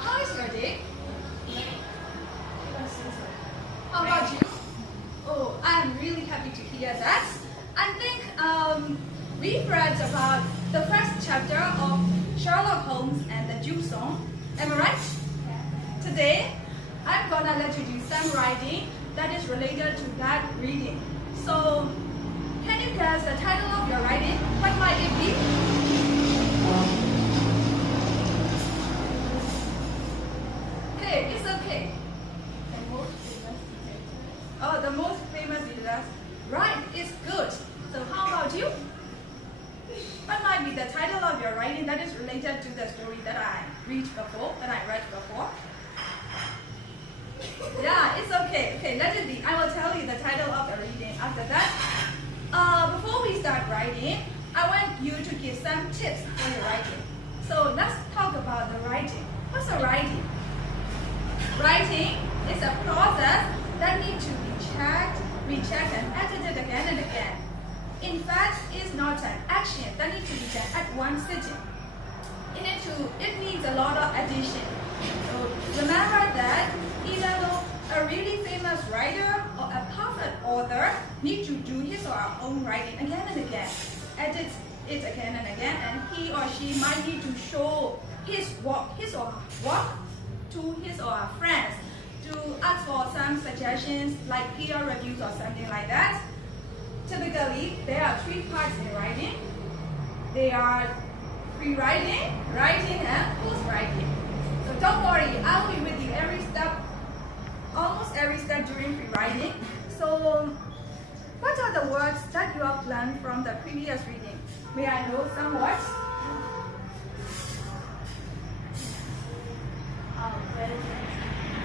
How is your day? How about you? Oh, I'm really happy to hear that. I think we've read about the first chapter of Sherlock Holmes and the TESOL. Am I right? Today, I'm gonna let you do some writing that is related to that reading. So, can you guess the title of your writing? What might it be? Hey, it's okay. Oh, the most famous leaders. Right, it's good. So how about you? What might be the title of your writing that is related to the story that I read before? Yeah, it's okay. Okay, let it be. I will tell you the title of the reading after that. Before we start writing, I want you to give some tips for your writing. So let's talk about the writing. What's a writing? Writing is a process that needs to be checked, rechecked, and edited again and again. In fact, it's not an action that needs to be done at one sitting. It needs a lot of addition. So remember that even though a really famous writer or a perfect author needs to do his or her own writing again and again, edit it again and again, and he or she might need to show his or her work to his or her friends, to ask for some suggestions like peer reviews or something like that. Typically, there are three parts in writing. They are pre-writing, writing, and post-writing. So don't worry, I'll be with you every step, almost every step during pre-writing. So, what are the words that you have learned from the previous reading? May I know some words?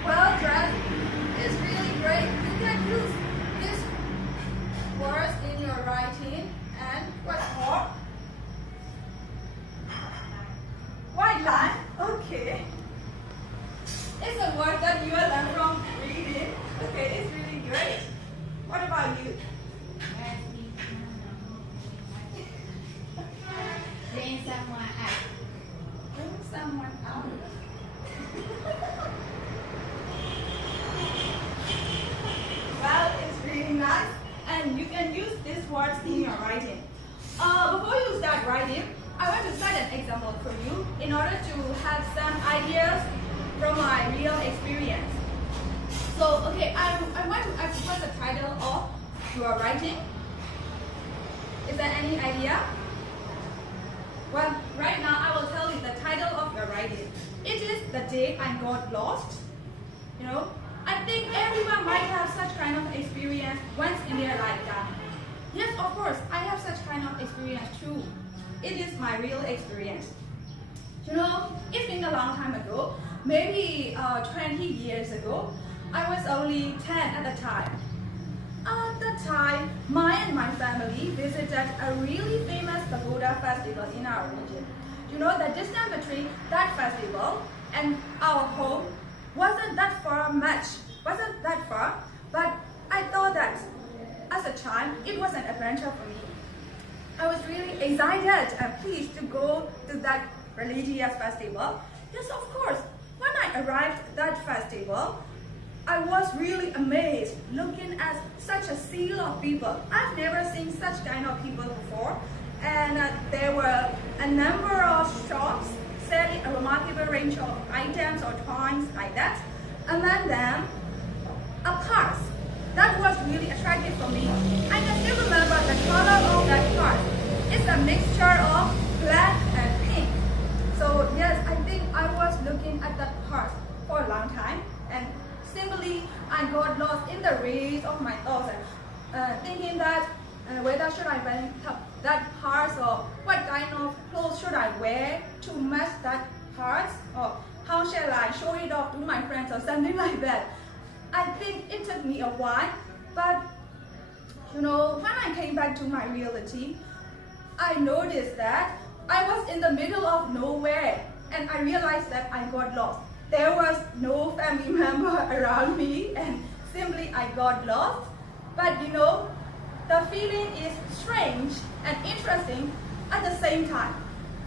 Well dressed is really great. You can use these words in your writing. And what more? White line. Okay. It's a word that you have learned from reading. Okay, it's really great. What about you? Bring someone out. Bring someone out. Well, it's really nice, and you can use these words in your writing. Before you start writing, I want to set an example for you in order to have some ideas from my real experience. So, okay, I want to ask what's the title of your writing? Is there any idea? Well, right now I will tell you the title of your writing. It is The Day I Got Lost. You know, I think everyone might have such kind of experience once in their lifetime. Yes, of course, I have such kind of experience too. It is my real experience. You know, it's been a long time ago, maybe 20 years ago. I was only 10 at the time. At the time, my family visited a really famous pagoda festival in our region. You know, the distance between that festival and our home wasn't that far, but I thought that as a child, it was an adventure for me. I was really excited and pleased to go to that religious festival. Yes, of course, when I arrived at that festival, I was really amazed looking at such a sea of people. I've never seen such kind of people before. And there were a number of shops selling a remarkable range of items or toys like that. Among them, a purse. That was really attractive for me. I can still remember the color of that purse. It's a mixture of black and pink. So yes, I think I was looking at that purse for a long time, and simply I got lost in the race of my thoughts, thinking that whether should I buy that purse, or what kind of clothes should I wear to match that purse, or how shall I show it off to my friends or something like that. I think it took me a while, but you know, when I came back to my reality, I noticed that I was in the middle of nowhere, and I realized that I got lost. There was no family member around me, and simply I got lost. But you know, the feeling is strange and interesting at the same time.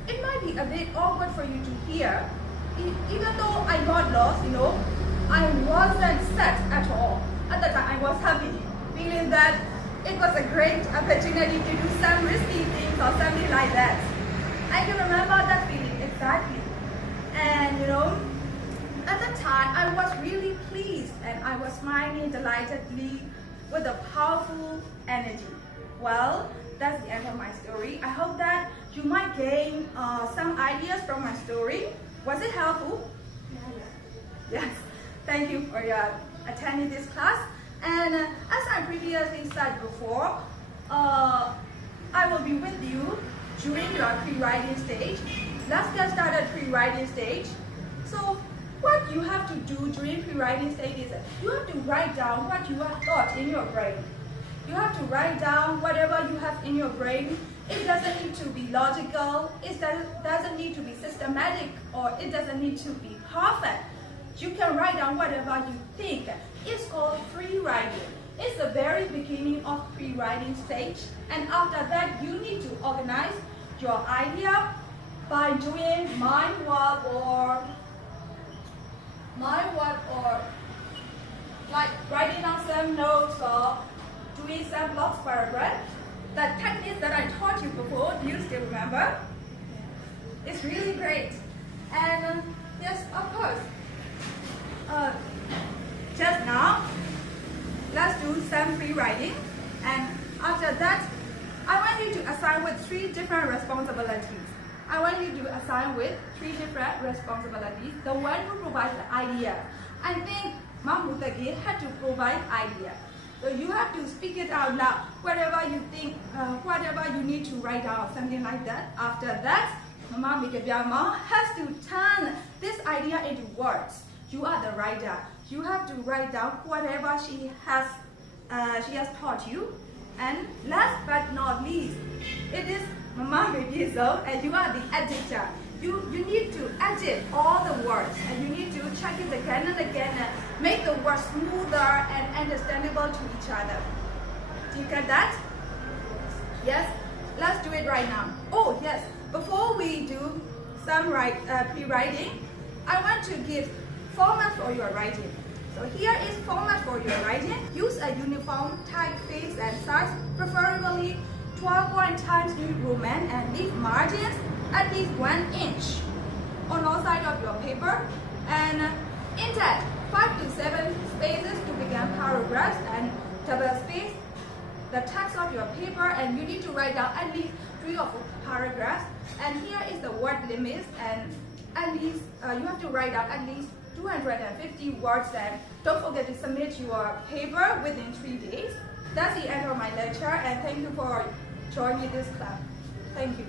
It might be a bit awkward for you to hear, even though I got lost, I wasn't sad at all. At the time, I was happy, feeling that it was a great opportunity to do some risky things or something like that. I can remember that feeling exactly. And at the time, I was really pleased and I was smiling delightedly with a powerful energy. Well, that's the end of my story. I hope that you might gain some ideas from my story. Was it helpful? Yes. Thank you for your attending this class. And as I previously said before, I will be with you during your pre-writing stage. Let's get started pre-writing stage. So what you have to do during pre-writing stage is you have to write down what you have thought in your brain. You have to write down whatever you have in your brain. It doesn't need to be logical, it doesn't need to be systematic, or it doesn't need to be perfect. You can write down whatever you think. It's called free writing. It's the very beginning of pre-writing stage. And after that, you need to organize your idea by doing mind work or like writing down some notes or doing some blog paragraphs. The techniques that I taught you before, do you still remember? It's really great. And yes, of course. Just now, let's do some free writing. And after that, I want you to assign with 3 different responsibilities. I want you to assign with 3 different responsibilities. The one who provides the idea. I think Mom Mutagi had to provide idea. So you have to speak it out loud, whatever you think, whatever you need to write down, something like that. After that, Mama Mikabyama has to turn this idea into words. You are the writer. You have to write down whatever she has taught you. And last but not least, it is Mama Mikizo, and you are the editor. You need to edit all the words, and you need to check it again and again and make the words smoother and understandable to each other. Do you get that? Yes? Let's do it right now. Oh yes, before we do some pre-writing, I want to give format for your writing. So here is format for your writing. Use a uniform typeface and size, preferably 12 point times New Roman, and leave margins at least 1 inch on all sides of your paper, and indent 5 to 7 spaces to begin paragraphs, and double space the text of your paper, and you need to write down at least 3 or 4 paragraphs. And here is the word limit, and at least you have to write down at least 250 words, and don't forget to submit your paper within 3 days. That's the end of my lecture, and thank you for joining this class. Thank you.